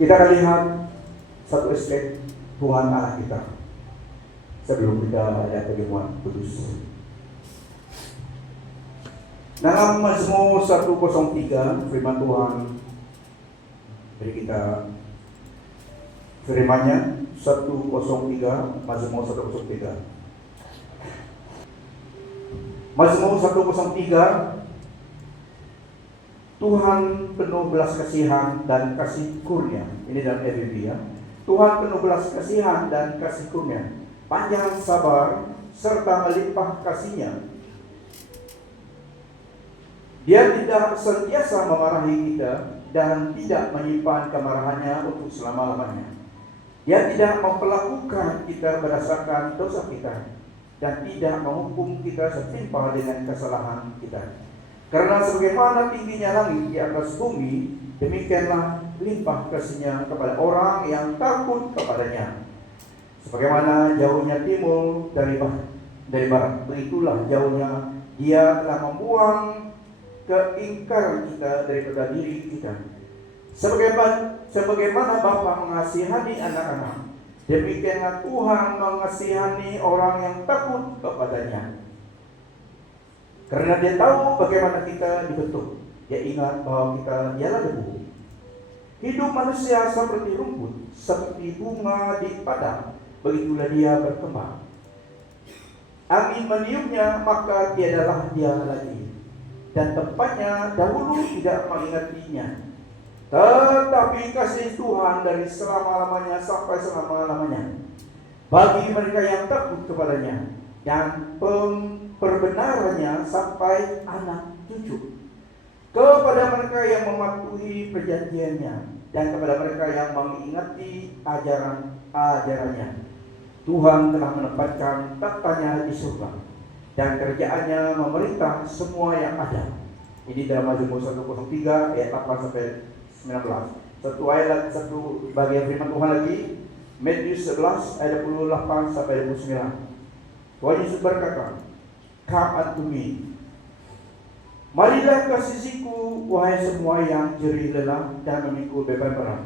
Kita akan lihat satu aspek Tuhan Allah kita sebelum kita ada pertemuan kudus. Dalam Mazmur 103 firman Tuhan beri kita firman-Nya. 103, Mazmur 103. Mazmur 103. Tuhan penuh belas kasihan dan kasih kurnia. Ini dalam EBB ya. Tuhan penuh belas kasihan dan kasih kurnia, panjang sabar serta melimpah kasih-Nya. Dia tidak sentiasa memarahi kita dan tidak menyimpan kemarahan-Nya untuk selama-lamanya. Dia tidak memperlakukan kita berdasarkan dosa kita dan tidak menghukum kita setimpal dengan kesalahan kita. Karena sebagaimana tingginya langit di atas bumi, demikianlah limpah kasih-Nya kepada orang yang takut kepada-Nya. Sebagaimana jauhnya timur dari barat, begitulah jauhnya Dia telah membuang keingkaran kita daripada diri kita. Sebagaimana Bapa mengasihani anak-anak, demikianlah Tuhan mengasihani orang yang takut kepada-Nya. Karena Dia tahu bagaimana kita dibentuk. Dia ingat bahwa kita ialah debu. Hidup manusia seperti rumput, seperti bunga di padang, begitulah dia berkembang. Angin meniupnya, maka tiadalah dia lagi, dan tempatnya dahulu tidak mengingatinya. Tetapi kasih Tuhan dari selama-lamanya sampai selama-lamanya bagi mereka yang takut kepada-Nya, dan perbenarannya sampai anak cucu, kepada mereka yang mematuhi perjanjian-Nya dan kepada mereka yang mengingati ajaran-ajarannya. Tuhan telah menempatkan takhta-Nya di surga, dan kerjaan-Nya memerintah semua yang ada. Ini dalam Mazmur 103 ayat 8 sampai 19. Satu ayat, satu bagian firman Tuhan lagi, Matius 11 ayat 28 sampai 29. Tuhan Yesus berkata, "Come unto me, marilah ke sisiku, wahai semua yang jerih lelah dan memikul beban berat.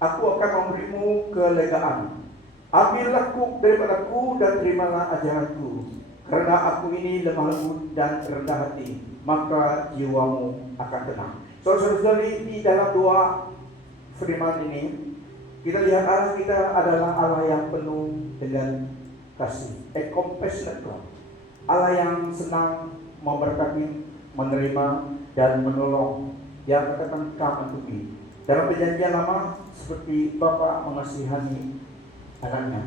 Aku akan memberimu kelegaan. Ambillah kuk daripadaku dan terimalah ajaranku, karena aku ini lemah lembut dan rendah hati, maka jiwamu akan tenang." Saudara-saudari, di dalam dua firman ini kita lihat Allah kita adalah Allah yang penuh dengan kasih, a compassionate God. Allah yang senang memberkati, menerima dan menolong. Dia katakan come unto me. Dalam perjanjian lama seperti Bapa mengasihani anaknya.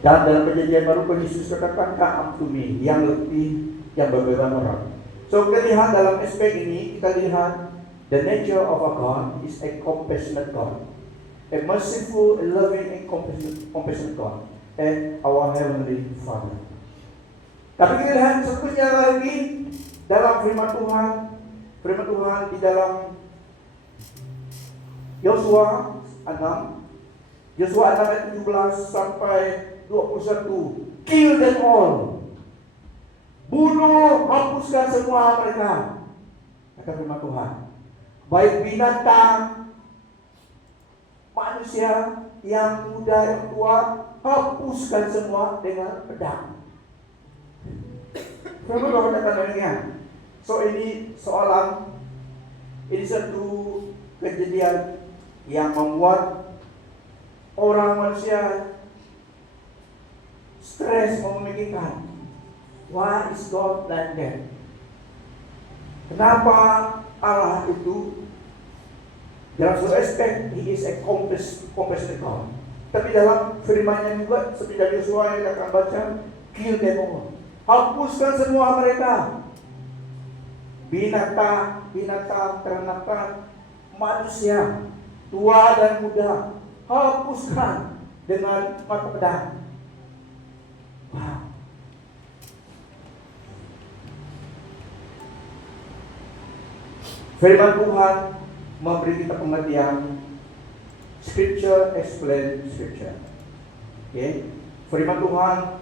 Dan dalam perjanjian baru Yesus katakan come unto me, yang lebih, yang berbeda orang. So kita lihat dalam aspek ini, kita lihat the nature of a God is a compassionate God, a merciful, loving and compassionate God, and our heavenly Father. Tapi kita lihat sebetulnya lagi dalam firman Tuhan di dalam Yosua 6 ayat 17 sampai 21. Kill them all. Bunuh, hapuskan semua mereka, kata firman Tuhan. Baik binatang, manusia, yang muda, yang tua, hapuskan semua dengan pedang. Firman Tuhan katakan demikian. So ini satu kejadian yang membuat orang manusia stres memikirkan, why is God like that? Kenapa Allah itu dalam suatu aspek He is a compassionate God, tapi dalam firman-Nya juga seperti dari Yosua yang akan baca, kill them all, hapuskan semua mereka, binatang, ternak, manusia, tua dan muda, hapuskan dengan mata pedang. Wow. Firman Tuhan memberi kita pengertian. Scripture explain Scripture. Okay? Firman Tuhan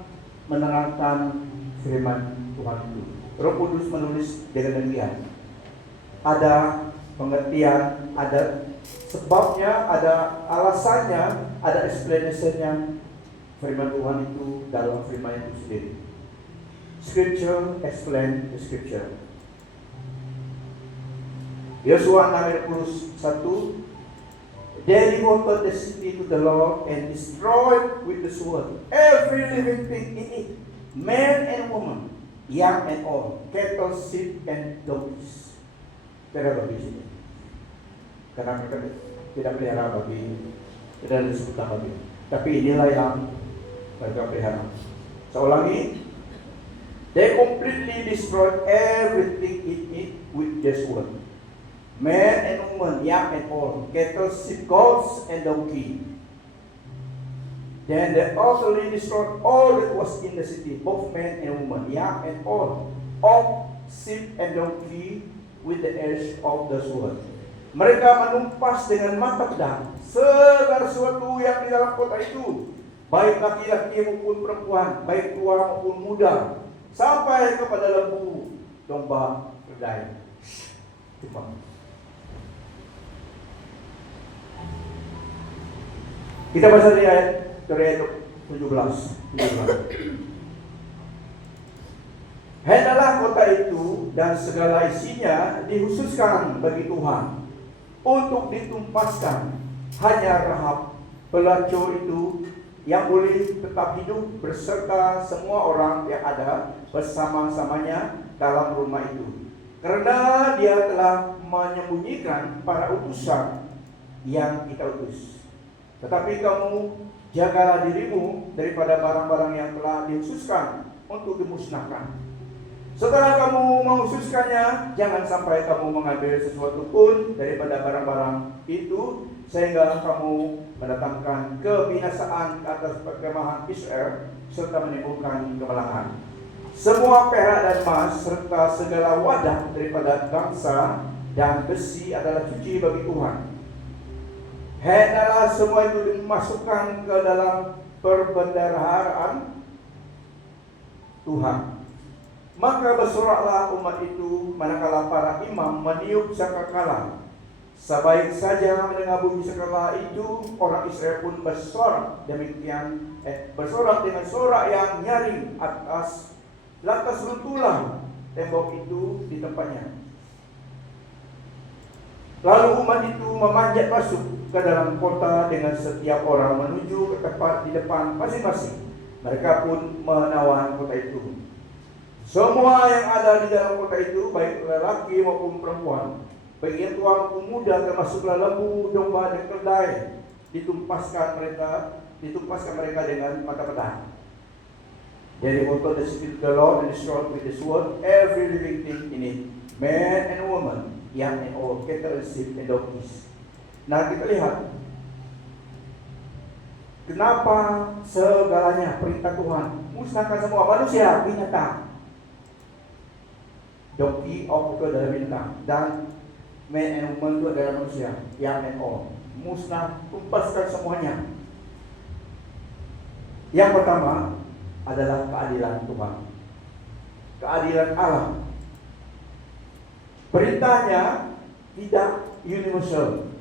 menerangkan firman Tuhan itu. Roh Kudus menulis dengan demikian. Ada pengertian, ada sebabnya, ada alasannya, ada explanation-nya. Firman Tuhan itu dalam firman itu sendiri. Scripture explain the scripture. Yosua 6:21, they devoted the city to the Lord and destroyed with the sword every living thing in it, man and woman, young and old, cattle, sheep, and donkeys. Tidak bagi sini. Karena mereka tidak pelihara babi, tidak disebut babi. Tapi inilah yang mereka pelihara. Saya ulangi, they completely destroyed everything in it with the sword. Man and woman, young and old, cattle, sheep, goats, and donkey. Then they utterly destroyed all that was in the city, both men and women, young and old, ox, sheep, and donkey, with the edge of the sword. Mereka menumpas dengan mata pedang segala sesuatu yang di dalam kota itu, baik laki-laki maupun perempuan, baik tua maupun muda, sampai kepada lembu, domba, keledai. Kita baca di ayat 17. Hendaklah kota itu dan segala isinya dikhususkan bagi Tuhan untuk ditumpaskan. Hanya Rahab pelacur itu yang boleh tetap hidup beserta semua orang yang ada bersama-samanya dalam rumah itu, karena dia telah menyembunyikan para utusan yang kita utus. Tetapi kamu jagalah dirimu daripada barang-barang yang telah dikhususkan untuk dimusnahkan. Setelah kamu menghususkannya, jangan sampai kamu mengambil sesuatu pun daripada barang-barang itu, sehingga kamu mendatangkan kebinasaan ke atas perkemahan Israel, serta menimbulkan kemalangan. Semua perak dan emas, serta segala wadah daripada bangsa dan besi adalah suci bagi Tuhan. Hendaklah semua itu dimasukkan ke dalam perbendaharaan Tuhan. Maka bersoraklah umat itu manakala para imam meniup sangkakala. Sebaik saja mendengar bunyi sangkakala itu, orang Israel pun bersorak demikian, bersorak dengan sorak yang nyaring atas. Lantas runtuhlah tembok itu di tempatnya. Lalu umat itu memanjat masuk ke dalam kota dengan setiap orang menuju ke tempat di depan masing-masing. Mereka pun menawan kota itu. Semua yang ada di dalam kota itu, baik lelaki maupun perempuan, baik yang tua maupun muda, termasuklah lembu, domba, dan keledai, ditumpaskan mereka dengan mata pedang. Jadi untuk the city of the Lord and destroyed with the sword every living thing in it, man and woman, young and old, cattle, sheep, and donkeys. Nah, kita lihat kenapa segalanya perintah Tuhan musnahkan semua manusia, binatang. Donkey, ox itu adalah binatang, dan man and woman itu adalah manusia, young and old. Musnah, tumpaskan semuanya. Yang pertama adalah keadilan Tuhan, keadilan Allah. Perintahnya tidak universal.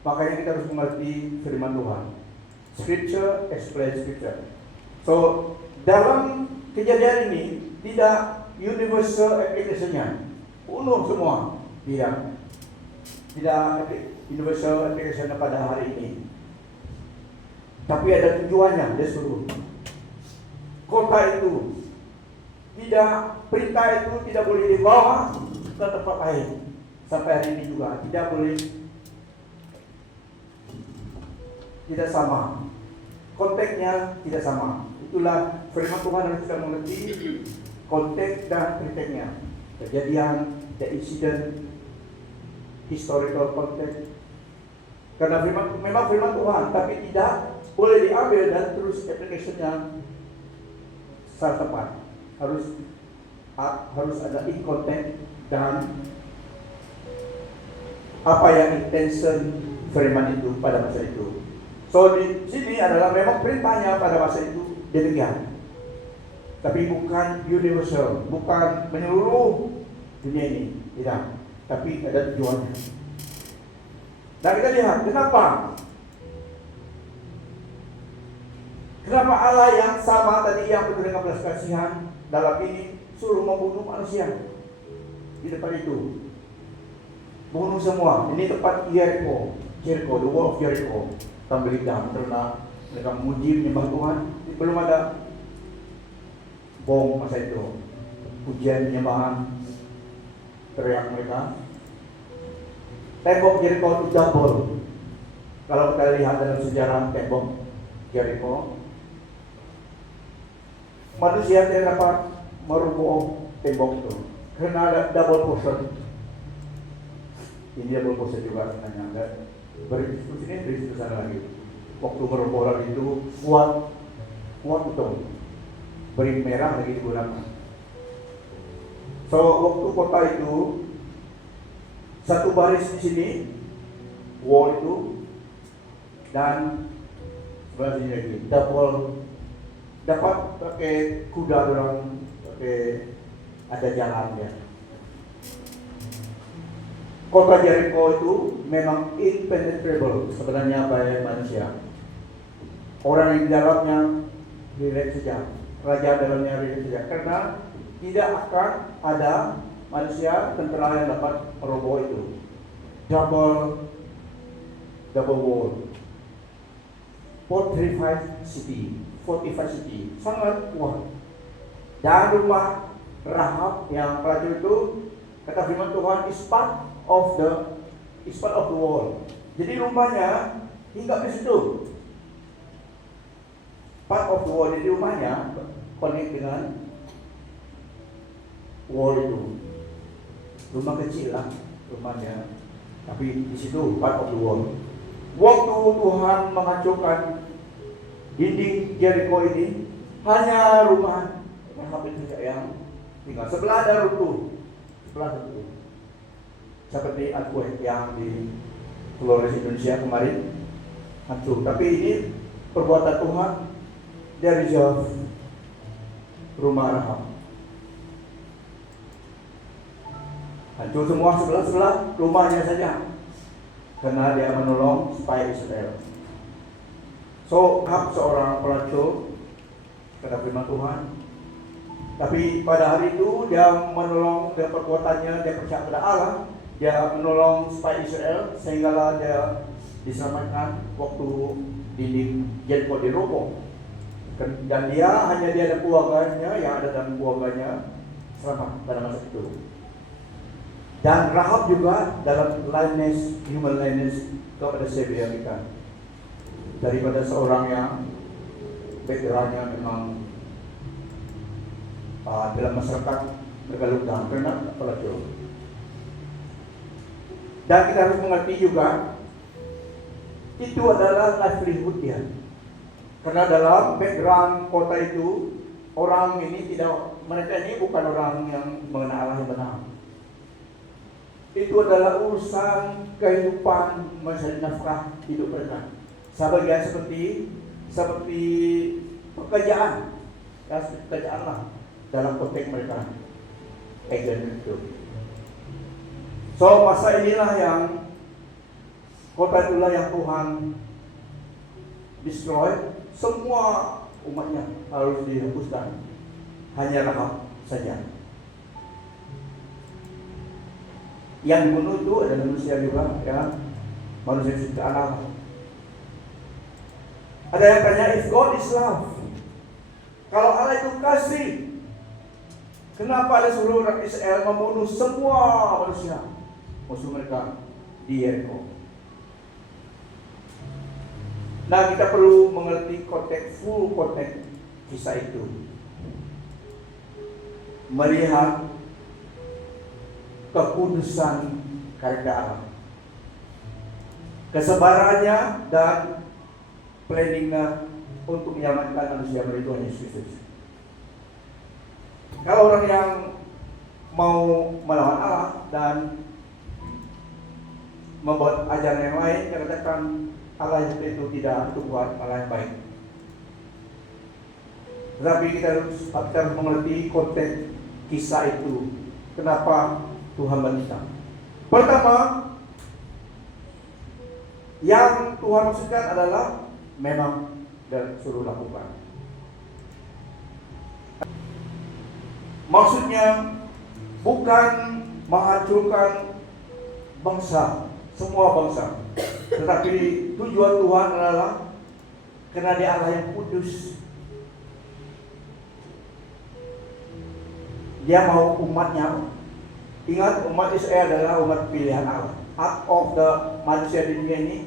Makanya kita harus mengerti firman Tuhan. Scripture explains scripture. So, dalam kejadian ini tidak universal application-nya, penuh semua. Tidak universal application pada hari ini. Tapi ada tujuannya, dia suruh. Kota itu tidak, perintah itu tidak boleh dibawa ke tempat lain. Sampai hari ini juga tidak boleh, tidak sama. Konteksnya tidak sama. Itulah firman Tuhan yang kita mengerti konteks dan perintahnya. Kejadian, the incident, historical context. Karena memang firman Tuhan, tapi tidak boleh diambil dan terus application-nya secara tepat. Harus ada in context dan apa yang intention firman itu pada masa itu. So di sini adalah memang perintahnya pada masa itu demikian. Tapi bukan universal, bukan menyeluruh dunia ini, tidak. Tapi ada tujuannya. Nah kita lihat kenapa Allah yang sama tadi yang penuh dengan belas kasihan dalam ini suruh membunuh manusia di tempat itu, bunuh semua. Ini tempat Jericho, the wall of Jericho. Tambah karena mereka memuji menyembah Tuhan. Belum ada bom masa itu, pujian penyembahan, teriak mereka. Tembok Jericho itu jebol. Kalau kita lihat dalam sejarah tembok Jericho, manusia tidak dapat merubuh tembok itu karena ada double portion. Ini double portion juga sebenarnya. Berdiskusi ini berdiskusi sana lagi. Waktu meroboh itu kuat betul. Beri merah lagi digunakan. So waktu kota itu satu baris di sini wall itu dan sebelah sini lagi double, dapat pakai kuda orang, pakai ada jalannya. Kota Jericho itu memang impenetrable sebenarnya bagi manusia. Orang yang di dalamnya relax saja, raja dalamnya relax saja, karena tidak akan ada manusia tentara yang dapat meroboh itu. Double wall, fortified city, sangat kuat. Dan rumah Rahab yang pelacur itu, kata firman Tuhan, is part of the wall. Jadi rumahnya hingga ke situ. Part of the wall, jadi rumahnya connect dengan wall itu. Rumah kecil lah rumahnya, tapi di situ part of the wall. Waktu Tuhan menghancurkan dinding Jericho ini, hanya rumah Rahab itu yang tinggal. Sebelah ada runtuh. Seperti earthquake yang di Flores Indonesia kemarin hancur. Tapi ini perbuatan Tuhan, dia resolve rumah Rahab. Hancur semua sebelah rumahnya saja, karena dia menolong supaya Israel. So Rahab seorang pelacur, kata firman Tuhan. Tapi pada hari itu dia menolong dengan perbuatannya, dia percaya pada Allah. Dia menolong supaya Israel sehingga dia diselamatkan waktu dinding Jericho diroboh. Dan hanya dia dan keluarganya yang ada dalam keluarganya selamat pada masa itu. Dan Rahab juga dalam human likeness kepada Savior kita. Daripada seorang yang backgroundnya memang dalam masyarakat bergalutang karena pelacur. Dan kita harus mengerti juga itu adalah livelihood dia. Karena dalam background kota itu orang ini mereka ini bukan orang yang mengenal Allah yang benar. Itu adalah urusan kehidupan mencari nafkah hidup mereka. Sebagian seperti pekerjaan, ya pekerjaan lah dalam konteks mereka. Agent itu. So masa inilah yang kota itulah yang Tuhan destroy, semua umatnya harus dihapuskan, hanya Rahab saja. Yang dibunuh itu adalah manusia juga, ya, manusia ciptaan Allah. Ada yang tanya, if God is love, kalau Allah itu kasih, kenapa ada seluruh orang Israel membunuh semua manusia musuh mereka di Jericho? Nah, kita perlu mengerti full konteks kisah itu. Melihat kekudusan karakter Allah, kesabarannya dan planningnya untuk menyelamatkan manusia melalui Tuhan Yesus Kristus. Kalau orang yang mau melawan Allah dan membuat ajaran yang lain, yang katakan Allah itu tidak buat Allah yang baik. Tetapi kita harus mengerti konteks kisah itu. Kenapa Tuhan menentang? Pertama, Yang Tuhan maksudkan adalah memang dan suruh lakukan. Maksudnya bukan menghancurkan bangsa, semua bangsa, tetapi tujuan Tuhan adalah karena Dia Allah yang kudus. Dia mau umatnya. Ingat, umat Israel adalah umat pilihan Allah. Out of the manusia di dunia ini,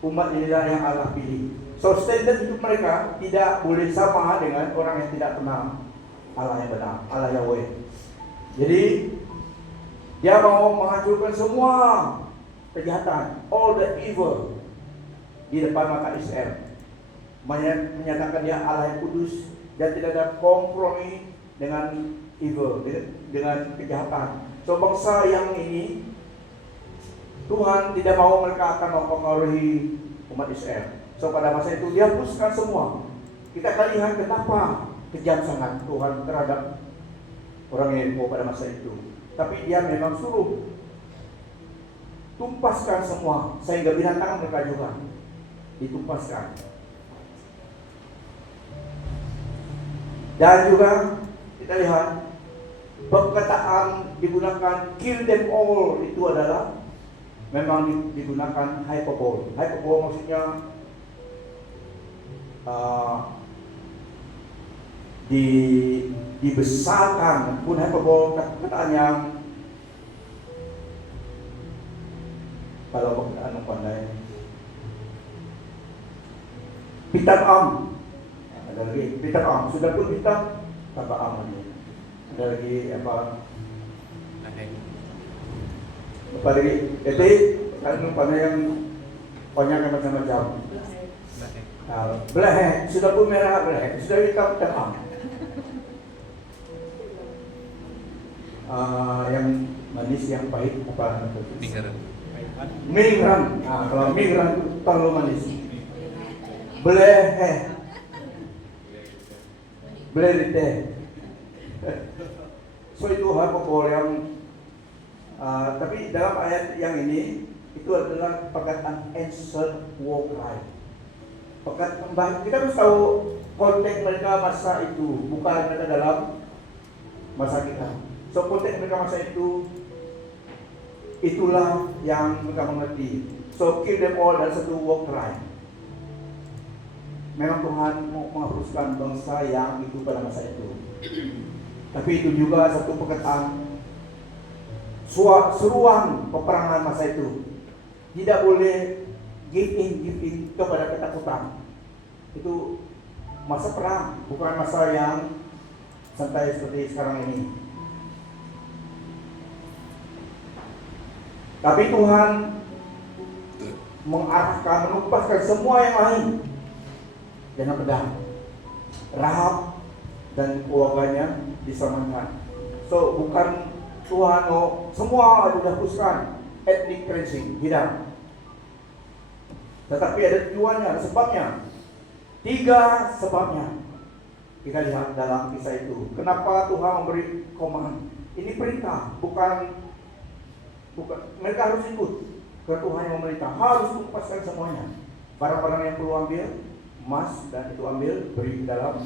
umat inilah yang Allah pilih. So standard hidup mereka tidak boleh sama dengan orang yang tidak kenal Allah yang benar, Allah Yahweh. Jadi Dia mau menghancurkan semua kejahatan, all the evil di depan mata Israel. Menyatakan Dia Allah yang kudus dan tidak ada kompromi dengan evil, dengan kejahatan. So bangsa yang ini Tuhan tidak mau mereka akan mempengaruhi umat Israel. So pada masa itu Dia hapuskan semua. Kita akan lihat kenapa kejam sangat Tuhan terhadap orang Yeriko pada masa itu. Tapi Dia memang suruh tumpaskan semua, sehingga binatang mereka juga ditumpaskan. Dan juga kita lihat perkataan digunakan kill them all itu adalah memang digunakan hyperbole. Hyperbole maksudnya dibesarkan. Pun hyperbole perkataan yang kalau perkataan yang pandai pitam am, ada lagi pitam am, sudah pun pitam tanpa am lagi. Ada lagi apa lagi kan pada yang banyak macam-macam. Beleh, sudah pun merah beleh, sudah hitam hitam. Yang manis, yang pahit apa? Migran. Kalau migran itu terlalu manis. Beleh, beleh teh. So itu hyperbole yang tapi dalam ayat yang ini itu adalah perkataan answered war cry. Kita harus tahu konteks mereka masa itu, bukan mereka dalam masa kita. So konteks mereka masa itu, itulah yang mereka mengerti. So kill them all dan satu war cry. Memang Tuhan mau menghapuskan bangsa yang itu pada masa itu. Tapi itu juga satu perkataan seruan peperangan masa itu. Tidak boleh give in kepada ketakutan. Itu masa perang, bukan masa yang santai seperti sekarang ini. Tapi Tuhan mengarahkan, menupaskan semua yang lain dengan pedang. Rahab dan keluarganya diselamatkan. So bukan Tuhan semua dihapuskan, ethnic cleansing, tidak. Tetapi ada tujuannya, ada sebabnya. 3 sebabnya. Kita lihat dalam kisah itu. Kenapa Tuhan memberi command? Ini perintah, bukan mereka harus ikut. Karena Tuhan yang memerintah, harus lepaskan semuanya. Barang-barang yang perlu ambil, emas dan itu ambil, beri dalam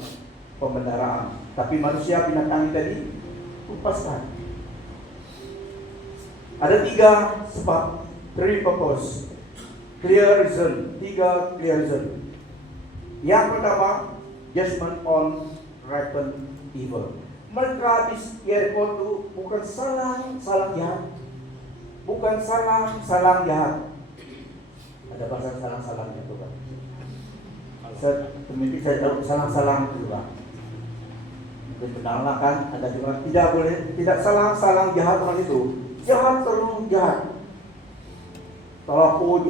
pembendaraan. Tapi manusia binatang tadi lepaskan. Ada 3 sebab, 3 purpose. Clear reason, 3 clear reason. Yang pertama, judgment on rampant evil. Mereka di Yeriko itu bukan salah jahat, bukan salah jahat. Ada bahasa salah itu kan. Saya tahu salah itu kan. Mungkin benarlah kan. Ada juga tidak salah jahat dengan itu. Jahat terlalu jahat. Kalau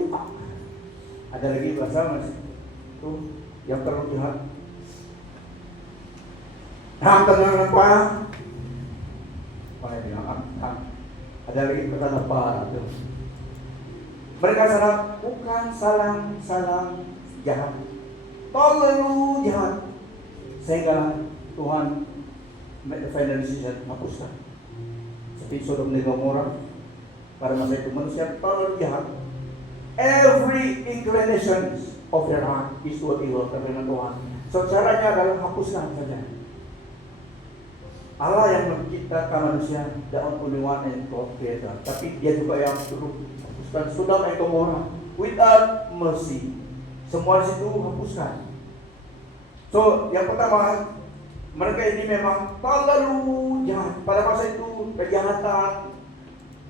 ada lagi bahasa itu yang terlalu jahat. Tenang apa? Mana bilang ada lagi kata apa itu? Mereka bukan salah jahat, terlalu jahat, sehingga Tuhan make the final decision hapuskan. Seperti Sodom dan Gomora pada masa itu manusia terlalu jahat. Every inclination of their heart is what evil, kata Tuhan. So caranya adalah hapuskan saja. Allah yang menciptakan manusia, the only one and creator. Tapi Dia juga yang suruh hapuskan Sodom dan Gomora without mercy. Semua di situ hapuskan. So yang pertama, mereka ini memang terlalu jahat. Pada masa itu kejahatan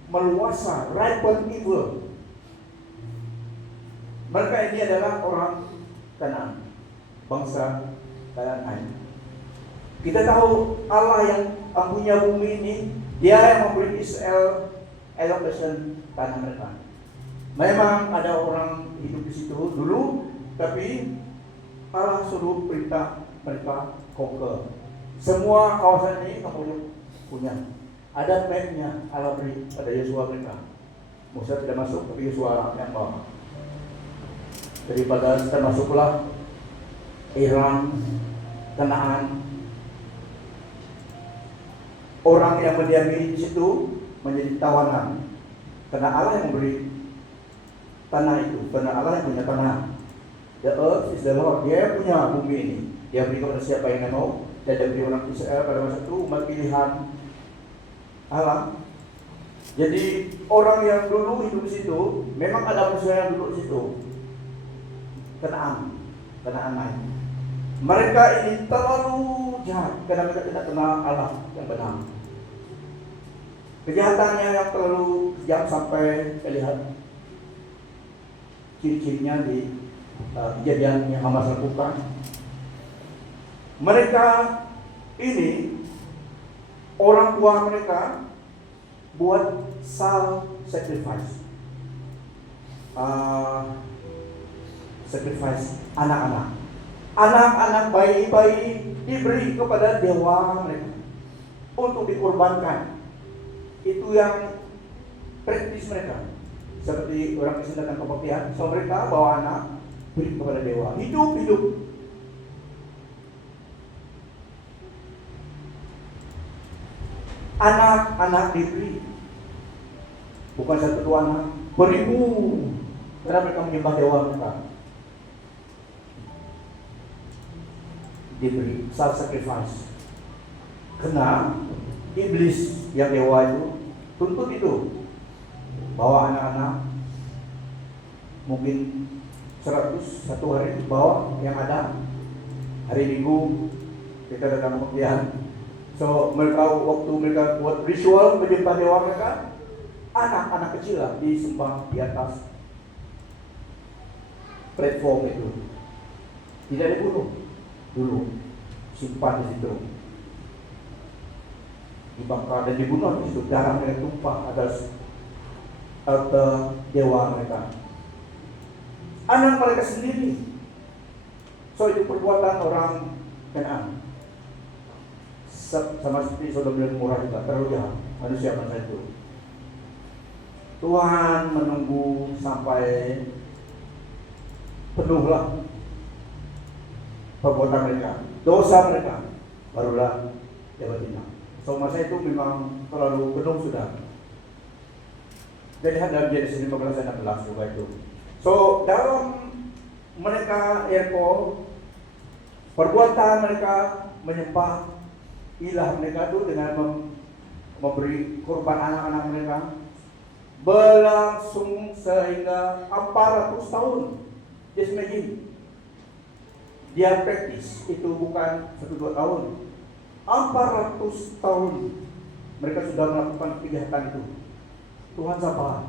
meluasa, ripen evil. Mereka ini adalah orang Kanaan, bangsa Kanaan. Kita tahu Allah yang punya bumi ini, Dia yang memberi Israel allocation tanah mereka. Memang ada orang hidup di situ dulu, tapi Allah suruh perintah mereka conquer. Semua kawasan ini kamu punya. Ada mapnya Allah beri pada Yosua mereka. Musa tidak masuk, tapi Yosua yang bawa. Daripada termasuklah Iran, Kanaan. Orang yang mendiami di situ menjadi tawanan. Karena Allah yang memberi tanah itu, karena Allah yang punya tanah. The earth is the Lord. Dia punya bumi ini. Dia beri kepada siapa yang mau. Dan dia beri orang Israel pada masa itu umat pilihan Allah. Jadi orang yang dulu hidup di situ, memang ada manusia yang duduk di situ. Kanaan lain. Mereka ini terlalu jahat karena mereka tidak kenal Allah yang benar. Kejahatannya yang terlalu kejam sampai terlihat ciri-cirinya di kejadian yang Hamas lakukan. Mereka ini, orang tua mereka buat sacrifice anak-anak. Anak-anak bayi-bayi diberi kepada dewa mereka untuk dikorbankan. Itu yang praktis mereka. Seperti orang Kristen datang kebaktian, so mereka bawa anak beri kepada dewa. Hidup. Anak-anak diberi, bukan satu dua anak, beribu. Karena mereka menyembah dewa mereka. Diberi self-sacrifice. Karena iblis yang dewa itu tuntut itu, bawa anak-anak mungkin 100 satu hari, bawa yang ada hari Minggu kita datang kebaktian. So mereka waktu mereka buat ritual menyembah dewa mereka, anak-anak kecil lah disembah di atas platform itu. Tidak dibunuh dulu, simpan di situ, dibakar dan dibunuh di situ. Darah mereka tumpah atas altar dewa mereka, anak mereka sendiri. So itu perbuatan orang Kanaan, sama seperti Sodom dan Gomora juga, terlalu jahat manusia masa itu. Tuhan menunggu sampai penuhlah perbuatan mereka, dosa mereka, barulah dia bertindak. So masa itu memang terlalu penuh sudah. Jadi dalam Genesis 15 dan 16 juga itu. So dalam mereka perbuatan mereka menyembah ilah mereka itu dengan memberi korban anak-anak mereka berlangsung sehingga 400 tahun. Just imagine. Dia praktis itu bukan 1-2 tahun, 400 tahun mereka sudah melakukan kejahatan itu. Tuhan sabar,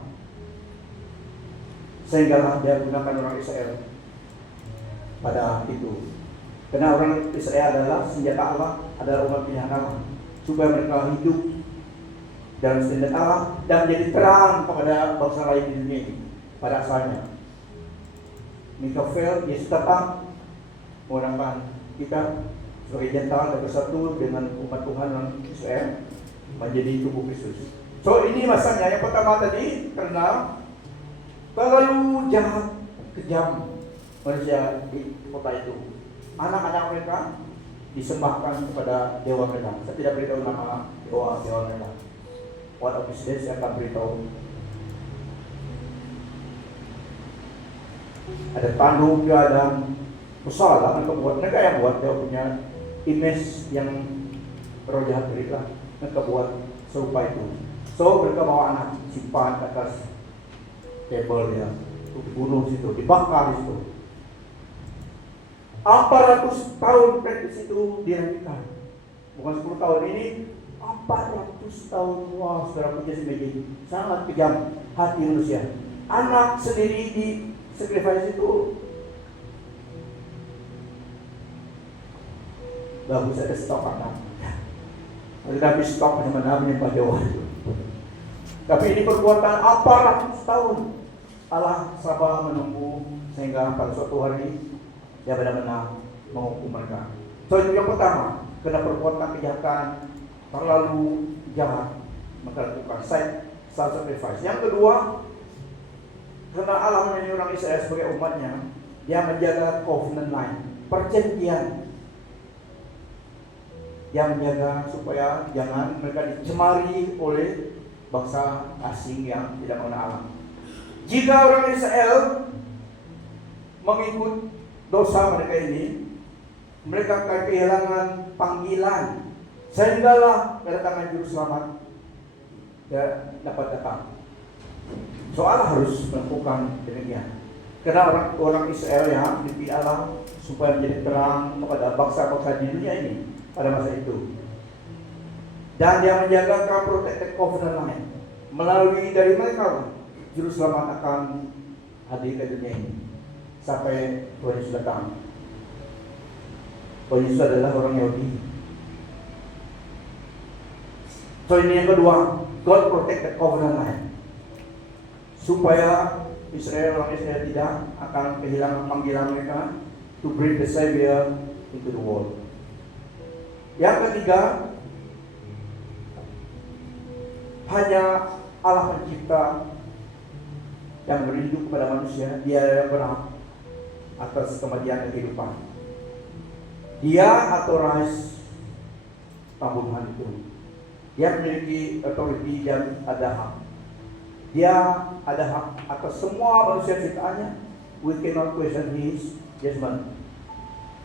sehingga Dia gunakan orang Israel pada itu. Karena orang Israel adalah senjata Allah, adalah umat pilihan Allah, supaya mereka hidup dalam senjata Allah dan menjadi terang kepada bangsa lain di dunia ini pada asalnya. Mikhael, Yesus datang menggunakan kita sebagai jantan dan bersatu dengan umat Tuhan orang Israel menjadi tubuh Kristus. So ini masanya yang pertama tadi, karena terlalu jahat, kejam manusia di kota itu. Anak-anak mereka disembahkan kepada dewa mereka. Saya tidak beritahu nama dewa mereka. One of these days saya akan beritahu. Ada tanduk, dia ada usaha mereka buat, mereka yang buat, dia punya image yang roh jahat mereka, mereka buat serupa itu. So mereka bawa anak simpan ke atas table ya, bunuh situ, dibakar di situ. 400 tahun praktis itu dihentikan, bukan 10 tahun ini, 400 tahun. Wah, saudara punya sebagai sangat kejam hati manusia. Anak sendiri di sacrifice itu. Bagus ada stok anak. Ada habis stok sama namanya Pak Jawa itu. Tapi ini perbuatan 400 tahun. Allah sabar menunggu sehingga pada suatu hari dia benar-benar menghukum mereka. So itu yang pertama, karena perbuatan kejahatan terlalu jahat maka lakukan self-sacrifice. Yang kedua, karena Allah memilih orang Israel sebagai umatnya, dia menjaga covenant line, perjanjian. Dia menjaga supaya jangan mereka dicemari oleh bangsa asing yang tidak mengenal Allah. Jika orang Israel mengikut dosa mereka ini, mereka akan kehilangan panggilan, sehinggalah kedatangan juru selamat dapat datang. Soal harus melakukan demikian. Karena orang Israel yang dipilih Allah supaya menjadi terang kepada bangsa-bangsa di dunia ini pada masa itu. Dan dia menjaga protected covenant lain. Melalui dari mereka juru selamat akan hadir ke dunia ini sampai Tuhan Yesus datang. Tuhan Yesus adalah orang Yahudi. So ini yang kedua, God protected covenant line, supaya orang Israel tidak akan kehilangan panggilan mereka to bring the Savior into the world. Yang ketiga, hanya Allah pencipta yang merindu kepada manusia. Dia yang berhak atas kematian dan kehidupan. Dia authorize pembunuhan itu. Dia memiliki authority dan ada hak. Dia ada hak atas semua manusia ciptaannya. We cannot question his judgment.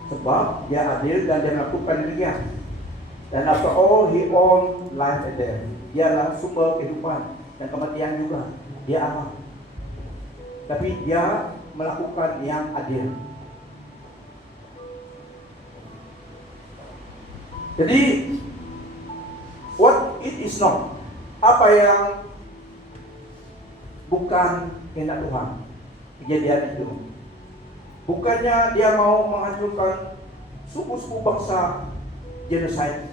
Sebab dia adil dan dia melakukan demikian. Dan after all, he own life and death. Dialah sumber kehidupan dan kematian juga. Dia Allah. Tapi dia melakukan yang adil. Jadi, what it is not, apa yang bukan kehendak Tuhan, kejadian itu. Bukannya dia mau menghancurkan suku-suku bangsa, genocide.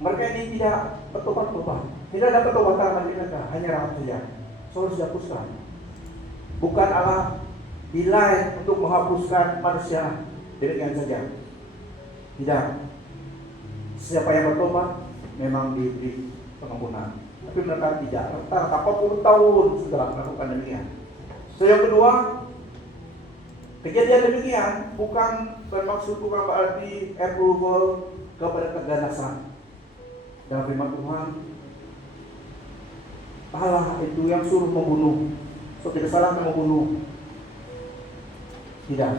Mereka ini tidak bertobat-tobat, tidak ada pertobatan bagi mereka, hanya rahmat saja. Harus dihapuskan. Bukan Allah bilai untuk menghapuskan manusia demikian saja. Tidak. Siapa yang bertobat memang diberi pengampunan. Tapi mereka tidak. Rata-rata 40 tahun sudah melakukan demikian. So yang kedua, kejadian demikian bukan bermaksud, bukan berarti approval kepada keganasan. Dalam firman Tuhan, Allah itu yang suruh membunuh. So tidak salah membunuh. Tidak.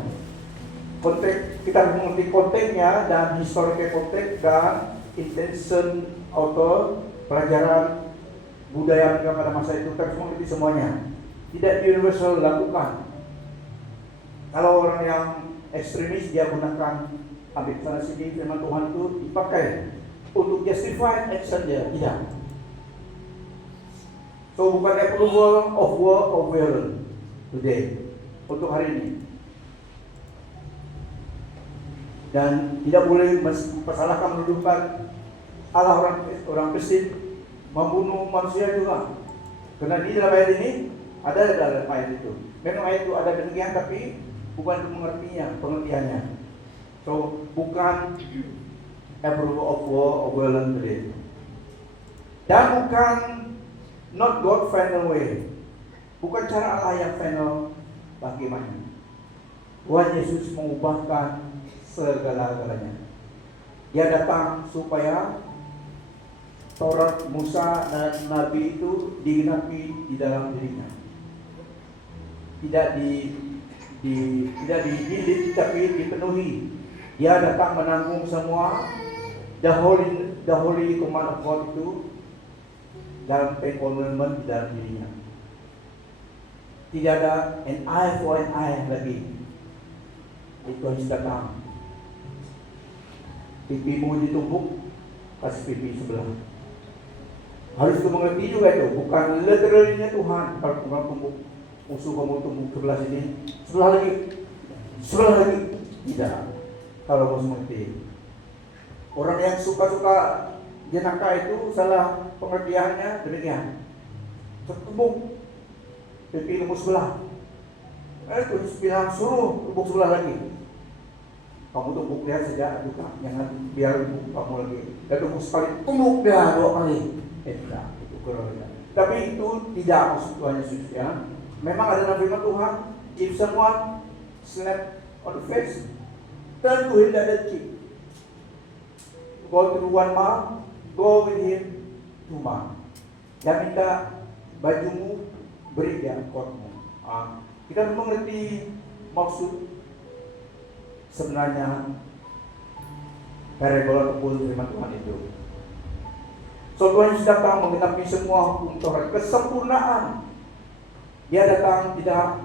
Konteks, kita mengerti konteksnya dan historical konteks dan intention author pelajaran budaya mereka pada masa itu, kita mengerti semuanya. Tidak universal lakukan. Kalau orang yang ekstremis dia gunakan ambil sana sini firman Tuhan itu dipakai untuk justify action dia, tidak. So bukan approval of war of violence today untuk hari ini. Dan tidak boleh mempersalahkan, menuduhkan Allah orang Kristen membunuh manusia juga. Karena di dalam ayat ini ada dalam ayat itu. Memang ayat itu ada demikian, tapi bukan untuk mengertinya, pengertiannya. So bukan approval of war of violence today. Dan bukan not God final way. Bukan cara Allah yang final bagaimana. Tuhan Yesus mengubahkan segala-galanya. Dia datang supaya Taurat, Musa dan Nabi itu digenapi di dalam dirinya. tidak tidak dibilit tapi dipenuhi. Dia datang menanggung semua the holy command of God itu dalam pengkomitmen di dalam dirinya. Tidak ada an eye for an eye lagi. Itu harus datang. Pipimu ditumbuk, kasih pipi sebelah. Harus mengerti juga itu, bukan literalnya Tuhan. Kalau Tuhan tumbuk, musuh kamu tumbuk sebelah sini, sebelah lagi. Tidak. Kalau harus mengerti. Orang yang suka-suka jenaka itu salah pengertiannya demikian. Tertumbuk pipi tumbuk sebelah. Terus bilang suruh tumbuk sebelah lagi. Kamu tumbuk dia saja juga, jangan biar kamu lagi. Dan tumbuk sekali, tumbuk dia 2 kali. Tidak, itu kurang. Tapi itu tidak maksud Tuhan Yesus ya. Memang ada firman Tuhan, if someone slap on the face, turn to him the other cheek. Go to 1 mile, go with him 2 mile. Dia minta bajumu, beri dia kotmu. Kita harus mengerti maksud sebenarnya parabel ataupun firman Tuhan itu. So Tuhan Yesus datang menggenapi semua hukum Taurat, kesempurnaan. Dia datang tidak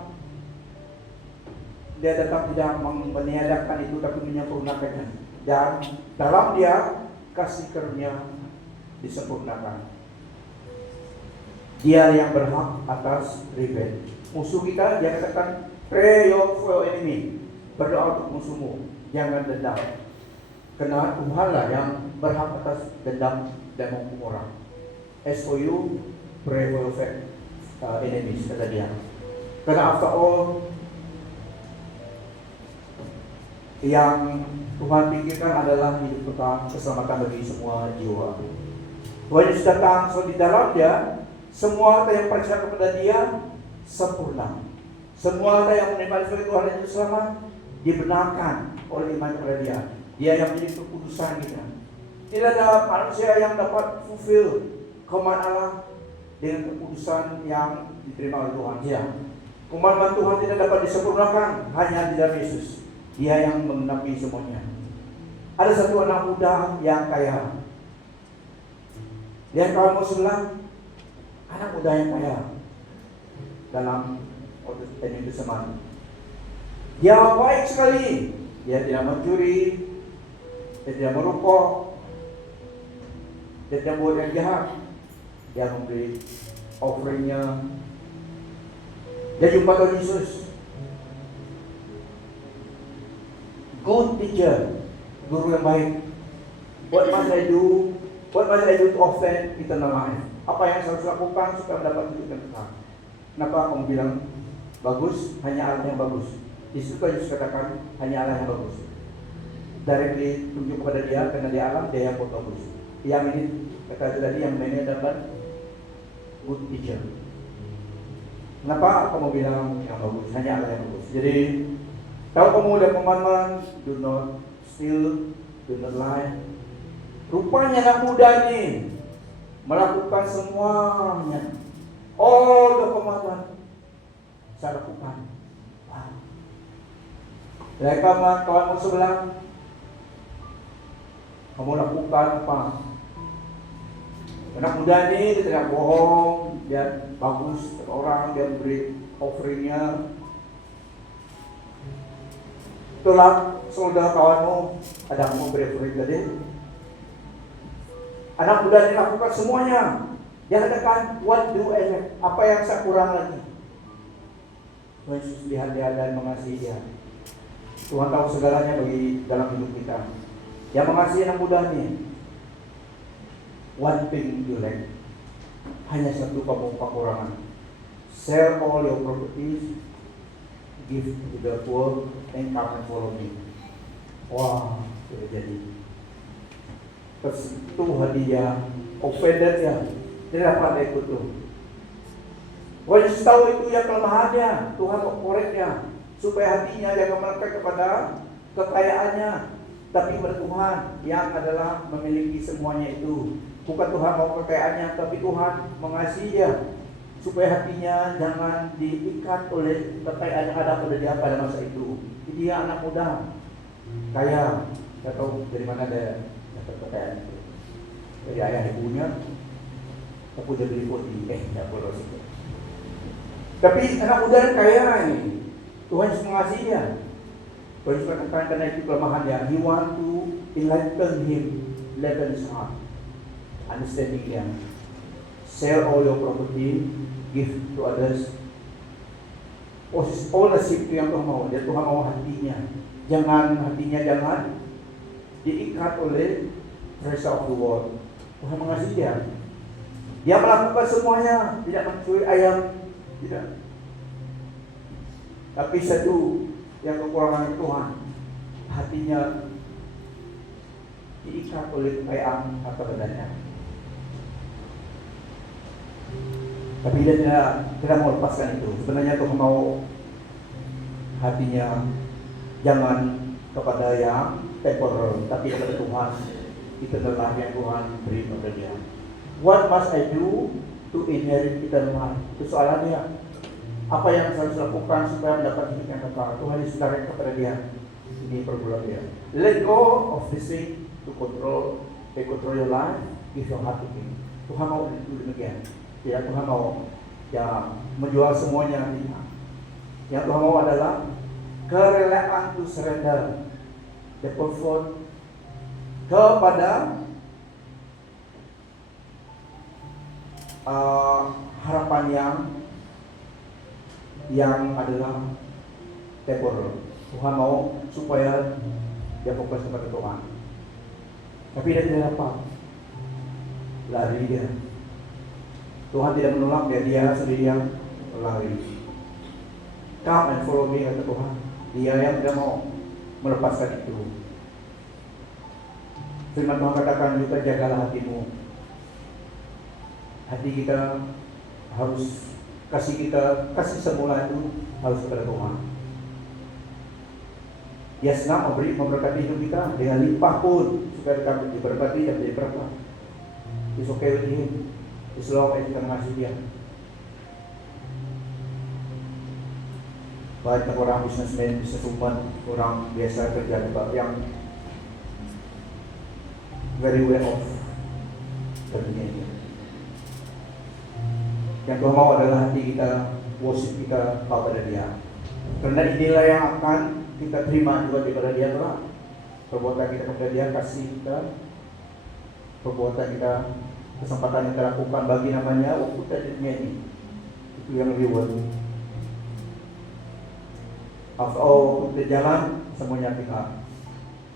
meniadakan itu, tapi menyempurnakannya. Dan dalam dia kasih karunia disempurnakan. Dia yang berhak atas revenge. Musuh kita, dia katakan, pray for your enemy. Berdoa untuk musuhmu, jangan dendam. Karena Tuhanlah yang berhak atas dendam dan menghukum orang. As for you, pray for your enemies, kata dia. Karena after all, yang Tuhan pikirkan adalah hidup kita, keselamatan bagi semua jiwa. Tuhan Yesus datang, so di dalam dia, semua yang percaya kepada dia sempurna. Semua yang menerima sebagai Tuhan dan Juru Selamat dibenarkan oleh iman kepada dia. Dia yang menjadi kekudusan kita. Tidak ada manusia yang dapat fulfill command Allah dengan kekudusan yang diterima oleh Tuhan. Ya, command Tuhan tidak dapat disempurnakan hanya di dalam Yesus. Dia yang menggenapi semuanya. Ada satu anak muda yang kaya. Dia kamu sebelah anak muda yang kaya dalam itu seman. Dia baik sekali. Dia tidak mencuri, dia tidak merokok, dia tidak buat yang jahat. Dia memberi offeringnya. Dia jumpa Tuhan Yesus. Good teacher, guru yang baik. What must I do? What must I do to offend eternal life? Apa yang saya harus lakukan supaya mendapat hidup yang kekal? Kenapa kamu bilang bagus? Hanya Allah yang bagus. Di situ Yesus katakan hanya Allah yang bagus. Directly tunjuk kepada dia, karena dia alam, dia yang bagus. Yang ini kata tadi yang mainnya dapat good teacher. Kenapa kamu bilang yang bagus? Hanya Allah yang bagus. Jadi kalau kamu udah pemahaman, do not steal, do not lie. Rupanya anak muda ini melakukan semuanya. All the commandment saya lakukan. Dari kawanmu sebelah, kamu lakukan apa? Anak muda ini dia tidak bohong, dia bagus orang, dia beri offeringnya. Itulah saudara kawanmu, ada kamu beri offering tadi. Anak muda ini lakukan semuanya. Dia katakan, what do I have? Apa yang saya kurang lagi? Tuhan Yesus lihat dia dan mengasihi dia. Tuhan tahu segalanya bagi dalam hidup kita. Yang mengasihi anak muda ini, one thing you lack. Hanya satu kamu kekurangan. Sell all your properties, give to the poor, and come and follow me. Wah, sudah jadi. Tersentuh hati dia, offended ya. Dia dapat ikut tuh. Tuhan Yesus tahu itu yang kelemahannya. Tuhan mau koreknya supaya hatinya jangan melekat kepada kekayaannya, tapi kepada Tuhan yang adalah memiliki semuanya itu. Bukan Tuhan mau kekayaannya, tapi Tuhan mengasihi dia supaya hatinya jangan diikat oleh kekayaan yang ada pada dia pada masa itu. Dia anak muda, kaya, tidak tahu dari mana dia dapat kekayaan itu. Dari ayah ibunya, aku udah beli poti, tidak bolos itu. Tapi anak muda yang kaya ini, Tuhan Yesus mengasihi dia. Tuhan Yesus katakan karena itu kelemahan dia. He want to enlighten him, enlighten his heart, understanding dia. Sell all your property, give to others. Ownership itu yang Tuhan mau. Dia Tuhan mau hatinya. Hatinya jangan diikat oleh treasure of the world. Tuhan mengasihi dia. Dia melakukan semuanya, tidak mencuri ayam, tidak. Tapi satu yang kekurangan Tuhan, hatinya diikat oleh kekayaan harta bendanya. Tapi dia tidak mau lepaskan itu. Sebenarnya Tuhan mau hatinya jangan kepada yang temporer, tapi kepada Tuhan. Eternal life yang Tuhan beri kepada dia. What must I do to inherit eternal life? Itu soalannya. Apa yang saya harus lakukan supaya mendapat hidup yang kekal? Tuhan Yesus tarik kepada dia. Ini perbulan dia. Let go of this thing to control your life. Give your heart to Him. Tuhan mau demikian. Ya, Tuhan mau menjual semuanya nantinya. Yang Tuhan mau adalah kerelaan to surrender the comfort kepada harapan yang adalah temporer. Tuhan mau supaya dia fokus kepada Tuhan. Tapi dia tidak dapat lari dia. Tuhan tidak menolak dia sendiri yang lari. Come and follow me, kata Tuhan. Dia yang tidak mau melepaskan itu. Firman Tuhan katakan juga, jagalah hatimu. Hati kita harus kasih semula itu harus kepada Tuhan. Dia senang memberkati hidup kita dengan limpah pun supaya kami diberkati dan menjadi berkat. It's okay with Him. As long as kita mengasihi dia. Banyak orang businesswoman, orang biasa kerja yang very well off tentunya ini. Yang Tuhan mau adalah hati kita, worship kita kepada dia. Karena inilah yang akan kita terima juga daripada dia, adalah perbuatan kita kepada dia, kasih kita, perbuatan kita, kesempatan yang kita lakukan bagi namanya waktu kita di dunia ini. Itu yang reward. After all, kita jalan semuanya tinggal.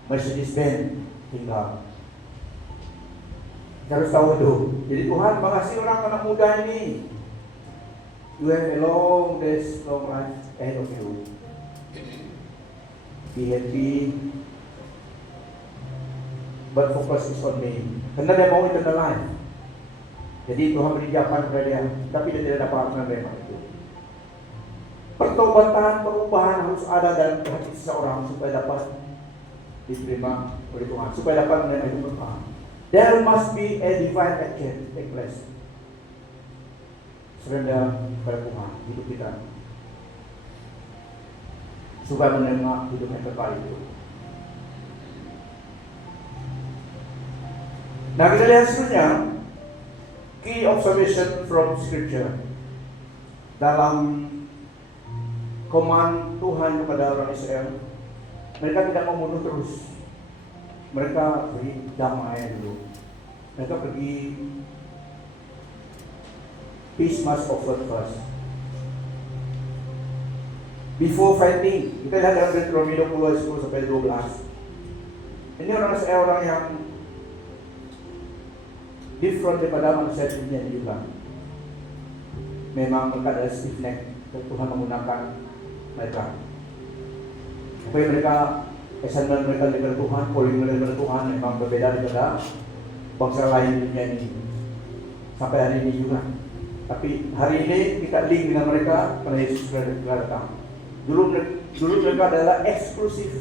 Mercedes-Benz tinggal. Kita harus tahu itu. Jadi Tuhan mengasihi orang anak muda ini. You have a long days, long life ahead of you. Be happy, but focus is on me. Karena dia mau eternal life. Jadi Tuhan beri jawaban kepada dia, tapi dia tidak dapat menerima itu. Pertobatan, perubahan harus ada dalam hati seseorang supaya dapat diterima oleh Tuhan, supaya dapat menerima hidup kekal. There must be a divine action take place. Surrender kepada Tuhan hidup kita, supaya menerima hidup yang kekal itu. Nah, kita lihat seterusnya key observation from Scripture dalam command Tuhan kepada orang Israel. Mereka tidak mau membunuh terus. Mereka beri damai dulu. Mereka pergi peace must offered first. Before fighting, kita lihat dalam Deuteronomy 20:10-12. Ini orang Israel, orang yang different daripada manusia dunia juga. Memang mereka adalah stiff neck. Tuhan menggunakan mereka. Supaya mereka kesannya mereka daripada Tuhan, calling mereka daripada Tuhan memang berbeda daripada bangsa lain di dunia ini. Sampai hari ini juga. Tapi hari ini kita link dengan mereka karena Yesus sudah datang. Dulu mereka adalah eksklusif.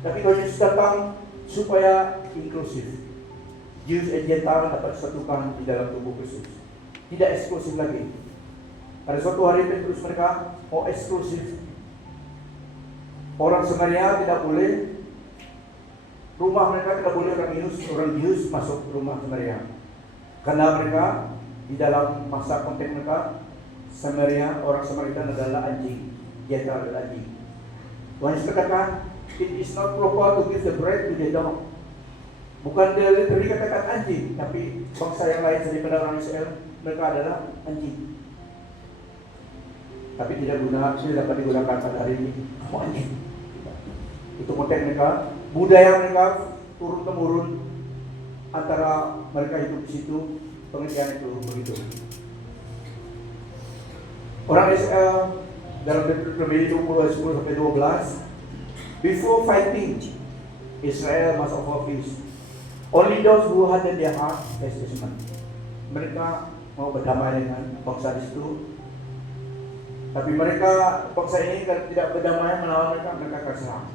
Tapi Tuhan Yesus datang supaya inklusif. Jews and Gentile dapat disatukan di dalam tubuh Kristus. Tidak eksklusif lagi. Ada suatu hari Petrus mereka mau eksklusif. Orang Samaria tidak boleh, rumah mereka tidak boleh orang Yahus masuk rumah Samaria. Karena mereka di dalam masa konteks mereka, Samaria, orang Samaritan adalah anjing. Dia adalah anjing. Tuhan Yesus katakan, it is not proper to give the bread to the dog. Bukan dia katakan anjing, tapi bangsa yang lain daripada orang Israel, mereka adalah anjing. Tapi tidak dapat digunakan pada hari ini. Kamu anjing. Itu konteks mereka, budaya mereka turun-temurun antara mereka hidup di situ, pengertian itu begitu. Orang Israel dalam Leviticus 10-12, before fighting, Israel must offer peace. Only those who had in their heart assessment. Mereka mau berdamai dengan bangsa di situ. Tapi mereka, bangsa ini tidak berdamai melawan mereka akan serang.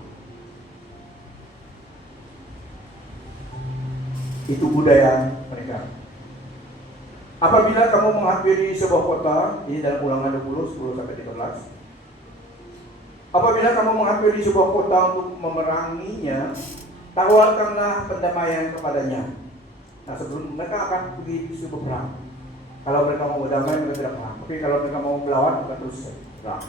Itu budaya mereka. Apabila kamu menghampiri sebuah kota, ini dalam Ulangan 20:10-13. Apabila kamu menghampiri sebuah kota untuk memeranginya, tawarkanlah pendamaian kepadanya. Nah, sebelum mereka akan pergi di sebuah perang. Kalau mereka mau berdamai, mereka tidak perang. Tapi kalau mereka mau melawan, mereka terus perang.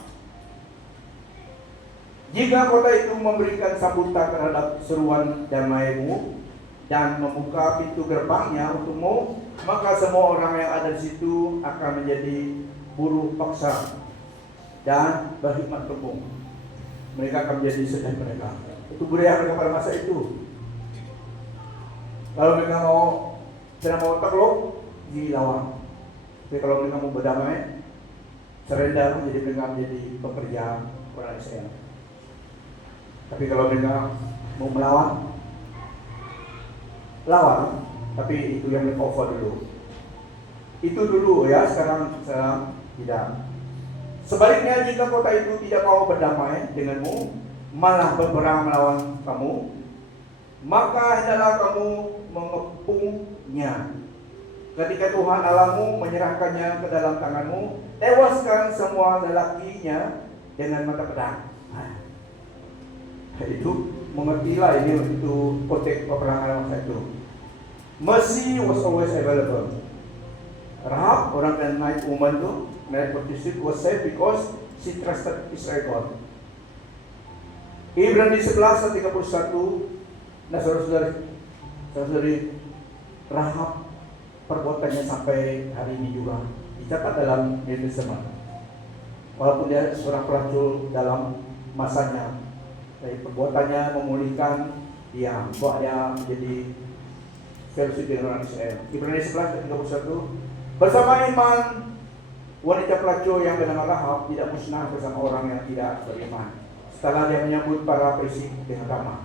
Jika kota itu memberikan sambutan terhadap seruan damaimu dan membuka pintu gerbangnya untukmu, maka semua orang yang ada di situ akan menjadi buruh paksa dan berkhidmat tepung. Mereka akan menjadi sedang mereka. Itu budaya mereka pada masa itu. Kalau mereka tidak mau takluk, dilawan. Tapi kalau mereka mau berdamai, surrender, jadi mereka menjadi pekerja orang Israel. Tapi kalau mereka mau melawan, lawan, tapi itu yang over dulu. Itu dulu ya, sekarang tidak. Sebaliknya, jika kota itu tidak mau berdamai denganmu, malah berperang melawan kamu, maka hendaklah kamu mengepungnya. Ketika Tuhan Allahmu menyerahkannya ke dalam tanganmu, tewaskan semua lelakinya dengan mata pedang. Itu mengertilah ini itu konteks peperangan masa itu. Mercy was always available. Rahab, orang Canaanite woman itu, Canaanite prostitute, was saved because she trusted Israel God. Ibrani 11:31. Nah, saudara-saudari, Rahab perbuatannya sampai hari ini juga dicatat dalam New Testament. Walaupun dia seorang pelacur dalam masanya, dari perbuatannya memulihkan dia, bahwa dia menjadi fellowship dengan orang Israel. Ibrani 11:31. Bersama iman, wanita pelacur yang bernama Rahab tidak musnah bersama orang yang tidak beriman, setelah dia menyambut para perisik dengan ramah.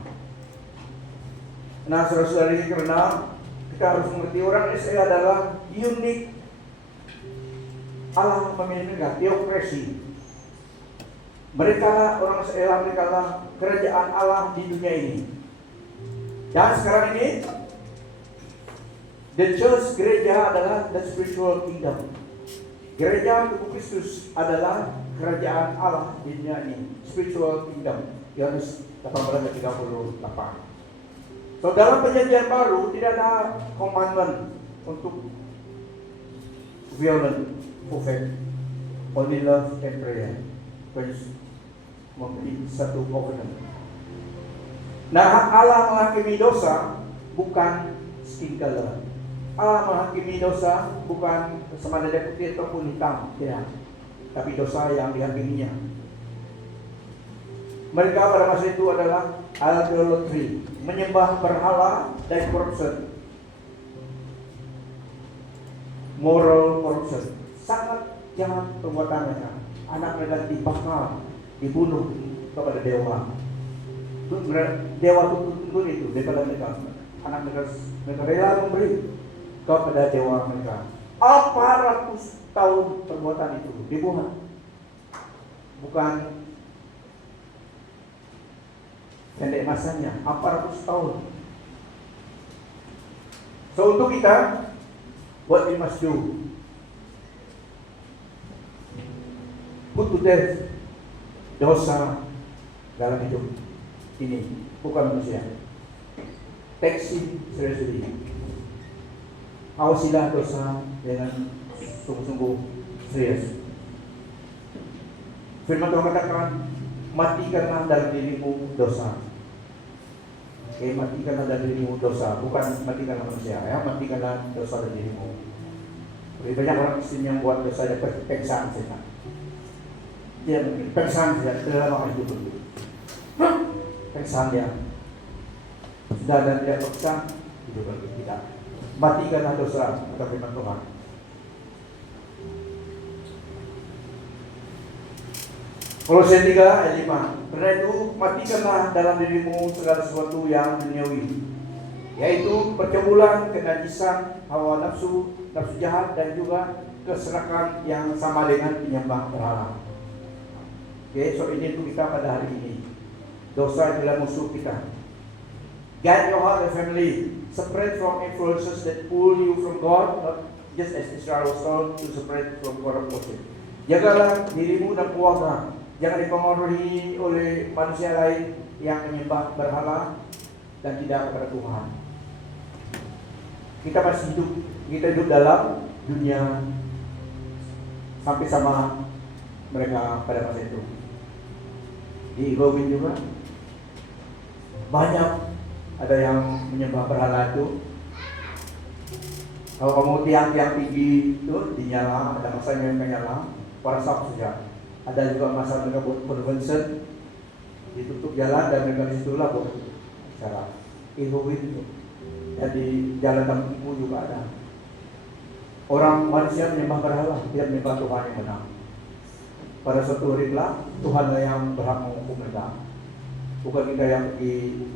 Nah, saudara-saudari, karena kita harus mengerti orang Israel adalah unik. Allah memilih mereka, teokrasi. Mereka orang Israel, mereka lah kerajaan Allah di dunia ini. Dan sekarang ini, the church, gereja adalah the spiritual kingdom. Gereja tubuh Kristus adalah kerajaan Allah di dunia ini, spiritual kingdom. Yohanes 18:38. So, dalam perjanjian baru tidak ada commandment untuk violent, perfect, only love and prayer. Memberi satu covenant. Nah, Allah menghakimi dosa bukan skin color. Allah menghakimi dosa bukan sama ada putih ataupun hitam, tidak. Tapi dosa yang dihakiminya. Mereka pada masa itu adalah idolatry, menyembah berhala dan corruption, moral corruption. Sangat jahat perbuatan mereka. Anak mereka dibakar, dibunuh kepada dewa. Dewa tuntun itu daripada mereka. Anak mereka rela memberi kepada dewa mereka. 400 tahun perbuatan itu dibuat. Bukan pendek masanya, 400 tahun. So, untuk kita, what we must do? put to death dosa dalam hidup ini, bukan manusia. Take it seriously. Awasilah dosa dengan sungguh-sungguh serius. Firman Tuhan katakan, matikanlah dalam dirimu dosa. Oke, matikanlah dalam dirimu dosa, bukan matikanlah manusia, ya, matikanlah dosa dalam dirimu. Lebih banyak orang Kristen yang buat dosa ada pengsaan saja. Dia pengsaan saja, dalam hidup begitu. Pengsaan dia. Sudah dan tidak peksa, hidup begitu tidak. Matikanlah dosa, kata firman Tuhan. Kolose 3 ayat 5. Karena itu matikanlah dalam dirimu segala sesuatu yang duniawi, yaitu percabulan, kenajisan, hawa nafsu, nafsu jahat, dan juga keserakan yang sama dengan penyembah berhala. Oke, so ini untuk kita pada hari ini. Dosa adalah musuh kita. Guide your heart and family. Separate from influences that pull you from God, not just as Israel was told to separate from God of worship. Jagalah dirimu dan keluarga. Jangan dipengaruhi oleh manusia lain yang menyembah berhala dan tidak kepada Tuhan. Kita masih hidup dalam dunia sampai sama mereka pada masa itu. Di Robin juga banyak ada yang menyembah berhala itu. Kalau kamu tiang-tiang tinggi itu dinyala, ada masanya yang menyala, para staff saja. Ada juga masa mereka buat convention, ditutup jalan dan mereka disitulah buat acara Halloween itu. Jadi jalan Tampiku juga ada. Orang manusia menyembah berhala, tidak menyembah Tuhan yang benar. Pada suatu hari lah Tuhanlah yang berhak menghukum mereka, bukan kita yang pergi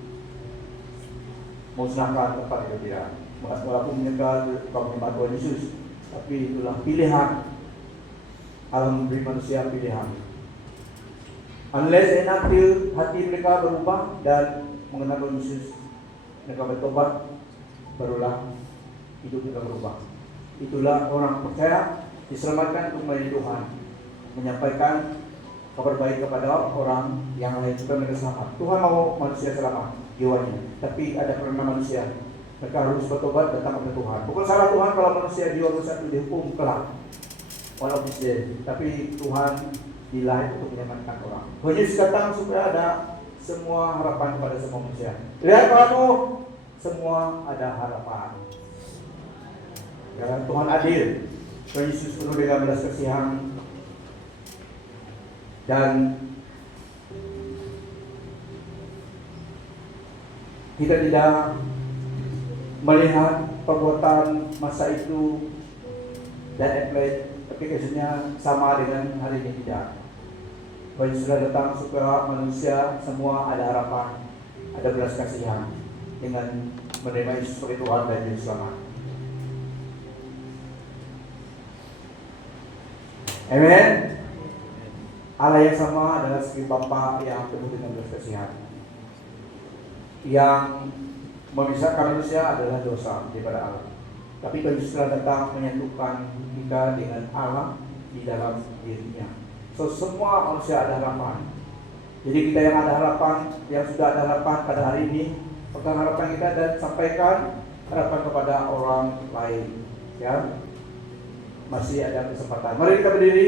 musnahkan tempat itu, tidak. Walaupun mereka menyembah Tuhan Yesus, tapi itulah pilihan. Allah memberi manusia pilihan. Unless and until hati mereka berubah dan mengenal Tuhan Yesus, mereka bertobat, barulah hidup mereka berubah. Itulah orang percaya diselamatkan untuk melayani Tuhan, menyampaikan kabar baik kepada orang yang lain supaya mereka selamat. Tuhan mau manusia selamat jiwanya, tapi ada karena manusia. Mereka harus bertobat datang kepada Tuhan. Bukan salah Tuhan kalau manusia jiwa rusak itu dihukum kelak. One of these days. Tapi Tuhan dilahirkan untuk menyelamatkan orang. Tuhan Yesus datang supaya ada semua harapan kepada semua manusia. Lihat kamu, semua ada harapan. Karena Tuhan adil. Tuhan Yesus penuh dengan belas kasihan dan kita tidak melihat perbuatan masa itu dan apply aplikasinya sama dengan hari ini, tidak. Tuhan sudah datang supaya manusia semua ada harapan, ada belas kasihan dengan menerima Yesus sebagai Tuhan dan Juru Selamat. Amen. Allah yang sama adalah seperti Bapa yang penuh dengan belas kasihan. Yang memisahkan manusia adalah dosa daripada Allah. Tapi Tuhan Yesus telah datang menyatukan kita dengan Allah di dalam dirinya. So semua manusia ada harapan. Jadi kita yang ada harapan, yang sudah ada harapan pada hari ini, pegang harapan kita dan sampaikan harapan kepada orang lain. Ya, masih ada kesempatan. Mari kita berdiri.